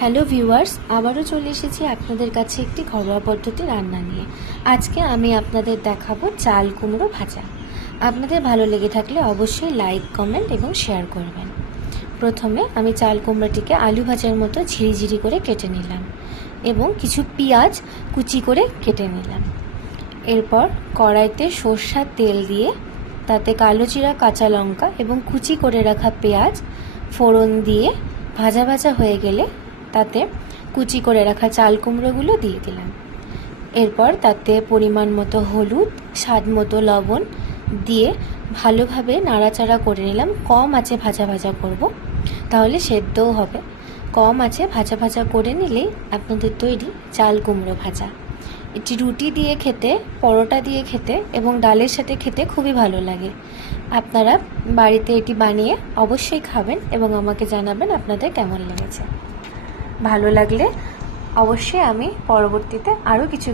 Hello viewers, আবারও চলে এসেছি আপনাদের কাছে একটি ঘরোয়া পদ্ধতি রান্না নিয়ে। আজকে আমি আপনাদের দেখাবো চাল কুমড়ো ভাজা। আপনাদের ভালো লেগে থাকলে অবশ্যই লাইক, কমেন্ট এবং শেয়ার করবেন। প্রথমে আমি চাল কুমড়োটিকে আলু ভাজার মতো ঝিরিঝিরি করে কেটে নিলাম এবং কিছু পেঁয়াজ কুচি করে কেটে নিলাম। এরপর কড়াইতে সরষের তেল দিয়ে তাতে কালো জিরা, কাঁচা লঙ্কা এবং কুচি করে রাখা পেঁয়াজ ফোড়ন দিয়ে ভাজা ভাজা হয়ে গেলে তাতে কুচি করে রাখা চাল কুমড়োগুলো দিয়ে দিলাম। এরপর তাতে পরিমাণ মতো হলুদ, স্বাদ মতো লবণ দিয়ে ভালোভাবে নাড়াচাড়া করে নিলাম। কম আঁচে ভাজা ভাজা করব, তাহলে সেদ্ধও হবে। কম আঁচে ভাজা ভাজা করে নিলেই আপনাদের তৈরি চাল কুমড়ো ভাজা। এটি রুটি দিয়ে খেতে, পরোটা দিয়ে খেতে এবং ডালের সাথে খেতে খুবই ভালো লাগে। আপনারা বাড়িতে এটি বানিয়ে অবশ্যই খাবেন এবং আমাকে জানাবেন আপনাদের কেমন লেগেছে। ভালো লাগলে অবশ্যই আমি পরবর্তীতে আরও কিছু